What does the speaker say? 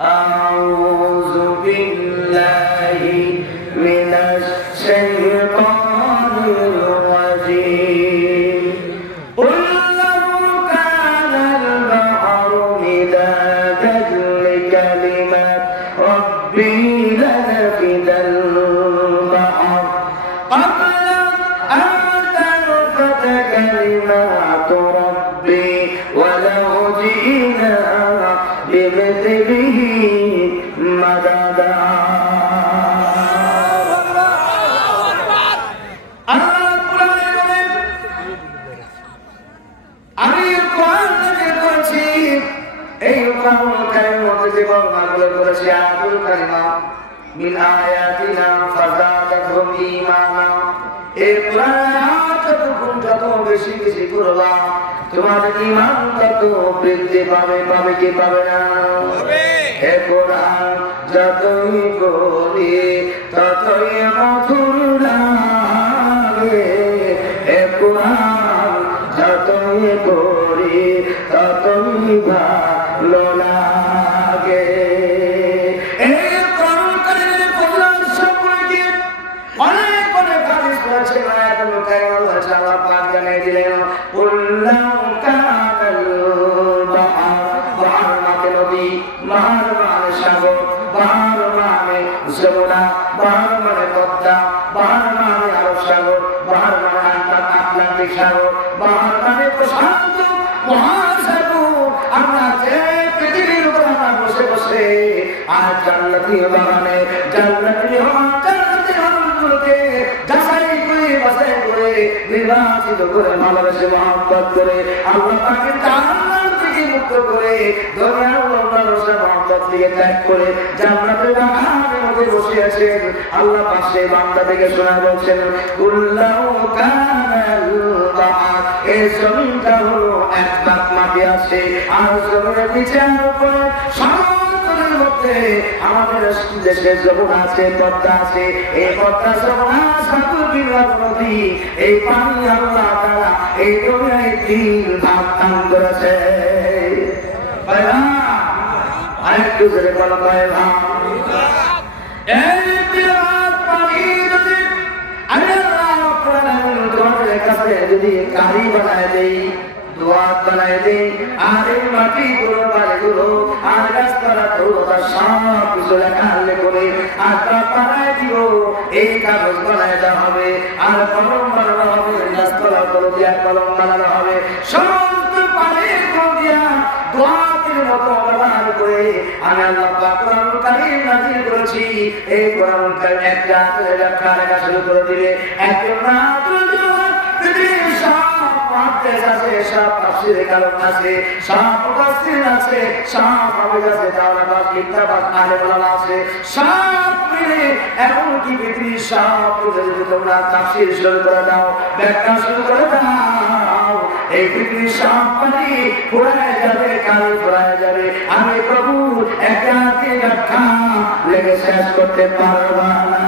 আউযু বিল্লাহি মিনাশ শাইতানির রাজীম কুল লাউ কানাল বাহরু মিদাদান লিকালিমাত রাব্বি লানাফিদাল বাহর ক্বাবলা আন তানফাদ কালিমাতু রাব্বি ওয়ালাউ জিনা বিমিথলিহি মাদাদা। আমি কোরআন নাযিল করেছি, এই কোরআনুল কারীমের মধ্যে যে বর্ণনাগুলো করেছি আয়াতুল কারিমা মিন আয়াতিনা ফাযাদাতহুম ঈমানা। এই কোরআন যত বেশি বেশি পড়বা তোমাদের ঈমান তত বৃদ্ধি পাবে, পাবে কি পাবে না? হে কোরআন যতই পড়ি ততই মধুর লাগে, হে কোরআন যতই পড়ি ততই ভালো লাগে। এই কোরআন কারীমের কোরআন সম্পর্কে অনেক অনেক হাদিস রয়েছে, আয়াতুল কারিমা রয়েছে। আল্লাহ পাক জানিয়ে দিলেন কুল লাউ কানাল বাহর, বাহর মানে নদী, বাহর মানে সাগর, বাহর মানে যমুনা, বাহর মানে পদ্মা, বাহর মানে আরব সাগর, বাহর মানে আটলান্টিক সাগর, বাহর মানে প্রশান্ত মহাসাগর। আমরা যে পৃথিবীর উপর আমরা বসে বসে আর জান্নাতি বাগানে জান্নাতি হরগুলোকে যাচাই করে বাছাই করে নির্বাচিত করে ভালোবেসে মহব্বত করে আল্লাহ তাকে জাহান্নাম থেকে মুক্ত করে দুনিয়ার মানুষের মহব্বত থেকে ত্যাগ করে জান্নাতের বাগানের মধ্যে বসে আছেন। আল্লাহ পাশে বান্দা থেকে শোনা বলছেন কুল লাউ কানাল বাহর, এই জমিনটা হলো এক ভাগ মাটি আছে আর জমিনের নিচে উপরে সমতলের মধ্যে আমাদের দেশে যমুনা আছে, পদ্মা আছে। এই পদ্মা যমুনা সাগর বিরাট নদী, এই পানি আল্লাহ তাআলা এই দুনিয়ায় তিন ভাগ দান করেছে। ভাইরা আরেকটু জোরে বলো ভাইরা, এই বিরাট পানি যদি আমি আল্লাহ তোমাদের কাছে যদি কারি বানায় দেই, দোয়াত বানায় দেই, আর এই মাটিগুলো বাড়িগুলো আর গাছপালা তরুতা সব কিছু লেখালে করে আর তা বানায় দিব, এই কাগজ বানায় দেওয়া হবে আর কলম বানানো হবে, গাছপালা করে দিয়া কলম বানানো হবে। সমস্ত পানির দিয়া দোয়াতের মতো ব্যবহার করে আমি আল্লাহ পাক কোরআনুল কারীম নাযিল করেছি। এই কোরআনুল কারীম একটা লেখা লেখা শুরু করে দিলে একজন না পৃথিবীর সব মুহাদ্দিস আছে, সব তাফসীরে কালাম আছে, সব মুফাসসির আছে, সব হাফেজ আছে, তাওরাত কিতাব আলেম ওলামা আছে, সব মিলে এমনকি পৃথিবীর সব যদি তোমরা তাফসীর শুরু করে দাও, ব্যাখ্যা শুরু করে দাও, এই পৃথিবীর সব পানি ফুরায় যাবে, কাল ফুরায় যাবে। আমি প্রভু একটা ব্যাখ্যা লেগে শেষ করতে পারবো না।